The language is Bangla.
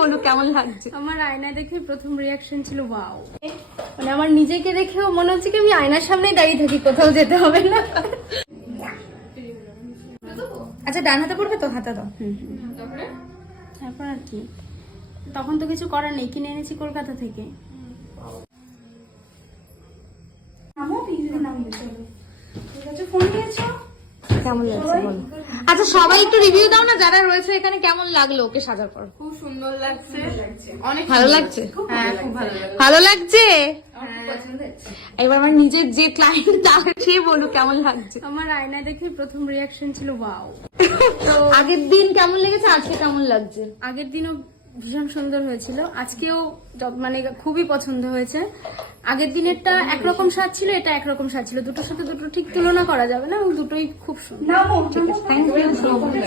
বলো কেমন লাগছে? আমার আয়না দেখে প্রথম রিয়াকশন ছিল ওয়াও, মানে আমার নিজেকে দেখেও মনে হচ্ছে কি আমি আয়নার সামনেই দাঁড়িয়ে থাকি, কোথাও যেতে হবে না। আচ্ছা ডান হাতে পড়বে তো, হাতে দাও। তারপর আর কি, তখন তো কিছু করার নেই, কিনে এনেছি কলকাতা থেকে। ফোন নিয়েছো? কেমন লাগছে বলো? আচ্ছা সবাই একটু রিভিউ দাও না যারা রয়েছে এখানে, কেমন লাগলো ওকে সাজার পর? খুব সুন্দর লাগছে, অনেক ভালো লাগছে? হ্যাঁ খুব ভালো লাগছে। ভালো লাগছে? এবার আমার নিজের যে ক্লায়েন্ট তাকে সে বলো কেমন লাগছে? আমার আয়না দেখে প্রথম রিয়াকশন ছিল ওয়াও। আগের দিন কেমন লেগেছে, আজকে কেমন লাগছে? আগের দিনও ভীষণ সুন্দর হয়েছিল, আজকেও মানে খুবই পছন্দ হয়েছে। আগের দিনেরটা একরকম স্বাদ ছিল, এটা একরকম স্বাদ ছিল, দুটোর সাথে দুটো ঠিক তুলনা করা যাবে না, এবং দুটোই খুব সুন্দর। ঠিক আছে, থ্যাংক ইউ সো মাচ।